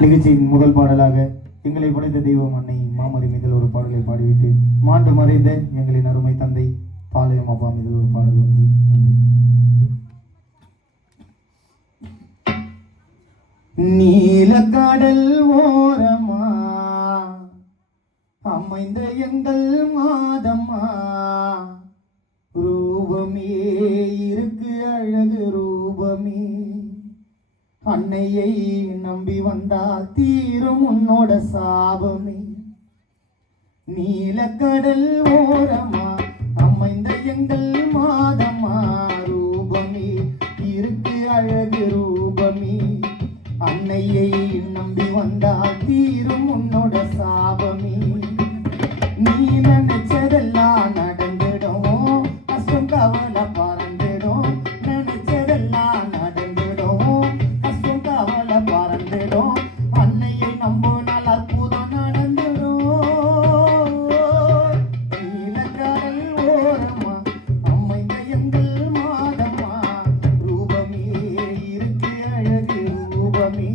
நிகழ்ச்சியின் முதல் பாடலாக எங்களை படைத்த தெய்வம் அன்னை மாமதி மீதில் ஒரு பாடலை பாடிவிட்டு மாண்டு மறைந்த எங்களின் அருமை தந்தை பாளையம் அப்பா மீதில் ஒரு பாடல் ஒன்று. நீல கடல் ஓரமா அமைந்த எங்கள் மாதம்மா, ரூபமே இருக்கு அழகு ரூபமே, அன்னையை நம்பி வந்தால் தீரும் உன்னோட சாபமே. நீலக்கடல் ஓரமா அமைந்த எங்கள் மாதம்மா, ரூபமே இருக்கு அழகு ரூபமே, அன்னையை நம்பி வந்தால் தீரும் உன்னோட சாபமே. நீ நினைச்சதெல்லாம் நடந்துடும், கஷ்டம் கவலை பறந்துடும், நினைச்சதெல்லாம் நடந்துடும், கஷ்டம் கவலை பறந்துடும், அன்னையை நம்பினால் அற்புதம் நடந்துடும். நீலக்கடல் ஓரமா அமைந்த எங்கள் மாதம்மா, ரூபமே இருக்கு அழகு ரூபமே,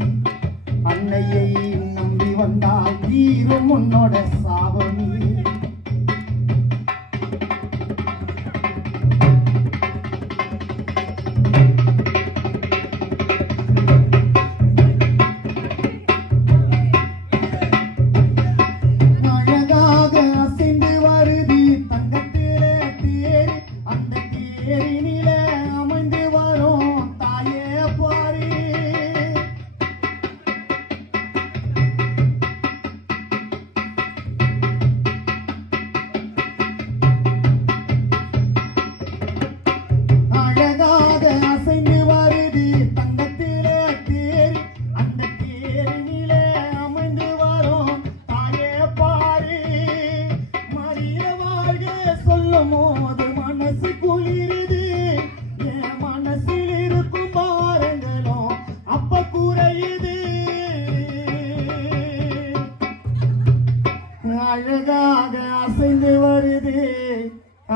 அன்னையை நம்பி வந்தால் தீரும் உன்னோட சாபமே. அழகாக அசைந்து வருது தங்கத்திலே தேரி, அந்த தேரினிலே அமைந்து வரும் தாயே பாரி. அழகாக அசைந்து வருது தங்கத்திலே தேரி, அந்த தேரினிலே அமைந்து வரும் தாயே பாரி. மரிய வாழ்க சொல்லும் போது மனசு குளிருது, என் மனசில் இருக்கும் பாரங்களும் அப்ப குறையுது. அழகாக அசைந்து வருது,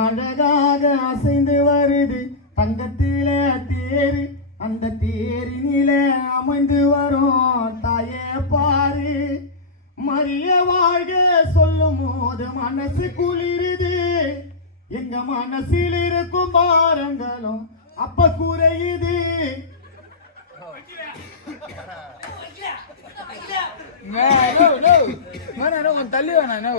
அழகாக அசைந்து வருது தங்கத்திலே தேரு, அந்த தேரினிலே அமைந்து வரும் தாயே பாரு. மரிய வாழ்க சொல்லும் போது மனசு குளிருது, எங்க மனசில் இருக்கும் பாரங்களும் அப்ப குறையுது. தள்ளி வேணா